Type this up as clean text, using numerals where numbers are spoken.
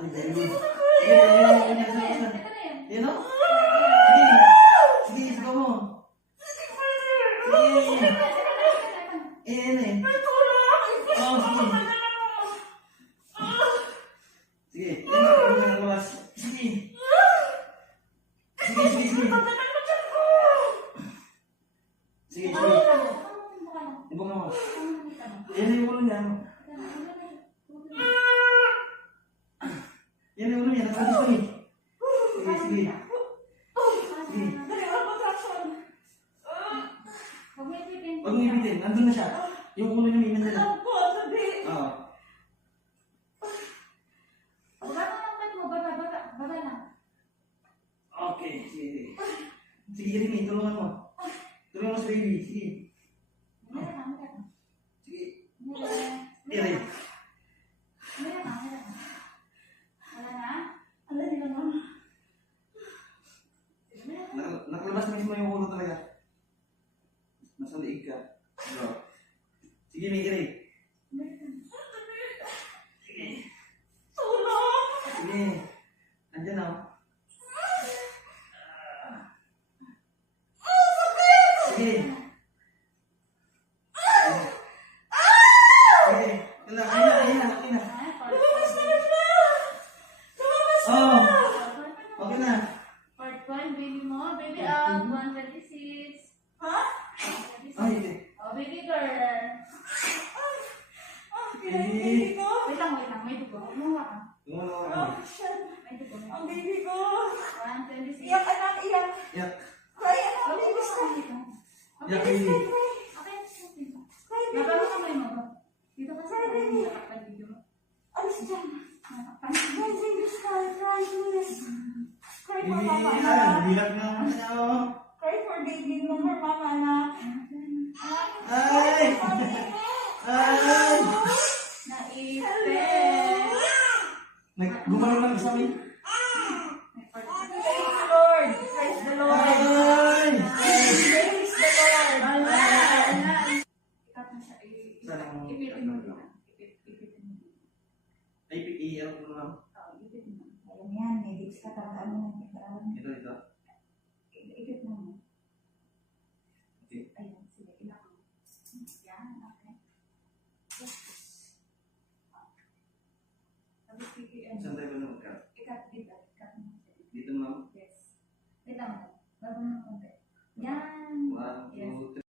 Ay, very good. Sige, yan o. Sige. Sige, sigaw mo. Sige. Yan eh. Oh, sige. Sige, yan o. Lumabas. Sige. Sige, sige, sige. Sige, sige. Ibang naman. Yan yung ulo niya. Yan yung ulo niya. Nasa gusto niya. Sige, sige. Sige. Huwag mo ibitin. Nandun na siya. Yung ulo niya may mandala. Oo. Okay, sige. Sige, Remy, tulungan mo. Tulungan mo sa baby. Sige. Sige. Iri. Nakalabas na mismo yung ulo talaga. Nasa liig ka. Sige, may Iri. Sige. Sige. Andyan na. Sige. Sige. Kala, ayun na. Oh. Okay na. Part 1, baby mo. Baby up, 126. Ay, hindi. Oh, baby girl. Baby. Wait lang. May dugo. Kumuha ka. Tumulong ako. May dugo. Ang baby ko. 126. Iyak anak, iyak. Yak. Cry anak, Okay, baby ko. Yak, baby. Okay. Cry baby. Nagano ka may mo. Dito ka sa Cry, baby. nakakapag video mo. Alis dyan. Nakakapag. Cry baby, cry, cry please. Cry for Baby, mama ay, anak. nabilag na ako niya, oh. Cry for baby, no for mama anak. Ay! Ay! Naipit. Gumano lang sa amin. Praise the Lord. Praise the Lord. Ay! Praise the Lord. Ikat na siya. Sana mo. Ipitin mo lang. Ipitin mo. Ay, i-arap mo lang. Oo, ipitin mo. Ayan yan, may lips ka talaga mo ng pagkaroon. Ito. Ipit mo. Okay. Ayun, sige. Ilang mo. Yan, okay. Tapos, PPM. Sandali.